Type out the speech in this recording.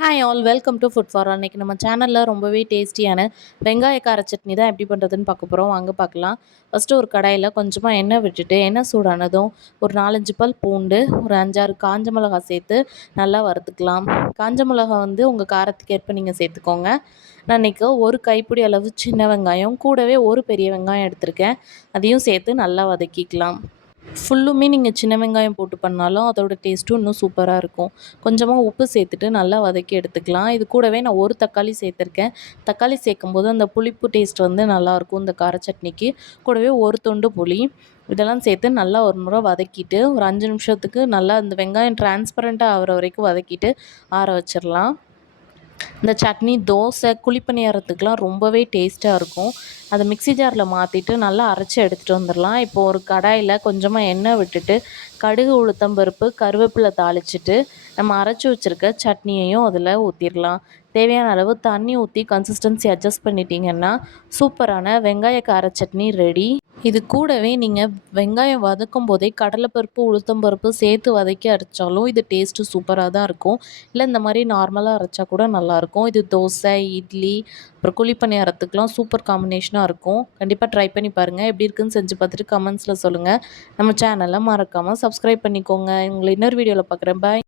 Hi all welcome to food for அன்னைக்கு நம்ம சேனலில் ரொம்பவே டேஸ்டியான வெங்காய கார சட்னி தான் எப்படி பண்ணுறதுன்னு பார்க்க போகிறோம். வாங்க பார்க்கலாம். ஃபஸ்ட்டு ஒரு கடாயில் கொஞ்சமாக எண்ணெய் விட்டுட்டு எண்ணெய் சூடானதும் ஒரு 4-5 பல் பூண்டு, ஒரு 5-6 காஞ்ச மிளகாய் சேர்த்து நல்லா வறுத்துக்கலாம். காஞ்ச மிளகாய் வந்து உங்கள் காரத்துக்கு ஏற்ப நீங்கள் சேர்த்துக்கோங்க. நான் இன்றைக்கி ஒரு கைப்பிடி அளவு சின்ன வெங்காயம் கூடவே ஒரு பெரிய வெங்காயம் எடுத்திருக்கேன். அதையும் சேர்த்து நல்லா வதக்கிக்கலாம். ஃபுல்லுமே நீங்கள் சின்ன வெங்காயம் போட்டு பண்ணாலும் அதோட டேஸ்ட்டும் இன்னும் சூப்பராக இருக்கும். கொஞ்சமாக உப்பு சேர்த்துட்டு நல்லா வதக்கி எடுத்துக்கலாம். இது கூடவே நான் ஒரு தக்காளி சேர்த்துருக்கேன். தக்காளி சேர்க்கும்போது அந்த புளிப்பு டேஸ்ட் வந்து நல்லாயிருக்கும் இந்த கார சட்னிக்கு. கூடவே ஒரு துண்டு புளி இதெல்லாம் சேர்த்து நல்லா ஒரு முறை வதக்கிட்டு ஒரு 5 நிமிஷத்துக்கு நல்லா இந்த வெங்காயம் டிரான்ஸ்பரண்ட்டாக ஆகிற வரைக்கும் வதக்கிட்டு ஆற வச்சிடலாம். இந்த சட்னி தோசை, குழிப்பணியாரத்துக்குலாம் ரொம்பவே டேஸ்ட்டாக இருக்கும். அதை மிக்ஸி ஜாரில் மாற்றிட்டு நல்லா அரைச்சி எடுத்துகிட்டு வந்துடலாம். இப்போது ஒரு கடாயில் கொஞ்சமாக எண்ணெய் விட்டுட்டு கடுகு, உளுத்தம்பருப்பு, கருவேப்பிலை தாளிச்சிட்டு நம்ம அரைச்சி வச்சுருக்க சட்னியையும் அதில் ஊற்றிடலாம். தேவையான அளவு தண்ணி ஊற்றி கன்சிஸ்டன்சி அட்ஜஸ்ட் பண்ணிட்டீங்கன்னா சூப்பரான வெங்காய கார சட்னி ரெடி. இது கூடவே நீங்கள் வெங்காயம் வதக்கும் போதே கடலைப்பருப்பு, உளுத்தம்பருப்பு சேர்த்து வதக்கி அரைச்சாலும் இது டேஸ்ட்டு சூப்பராக தான் இருக்கும். இல்லை இந்த மாதிரி நார்மலாக அரைச்சா கூட நல்லாயிருக்கும். இது தோசை, இட்லி, அப்புறம் குழிப்பணியாரத்துக்குலாம் சூப்பர் காம்பினேஷனாக இருக்கும். கண்டிப்பாக ட்ரை பண்ணி பாருங்கள். எப்படி இருக்குன்னு செஞ்சு பார்த்துட்டு கமெண்ட்ஸில் சொல்லுங்கள். நம்ம சேனலை மறக்காமல் சப்ஸ்கிரைப் பண்ணிக்கோங்க. உங்களை இன்னொரு வீடியோவில் பார்க்குறேன். பாய்.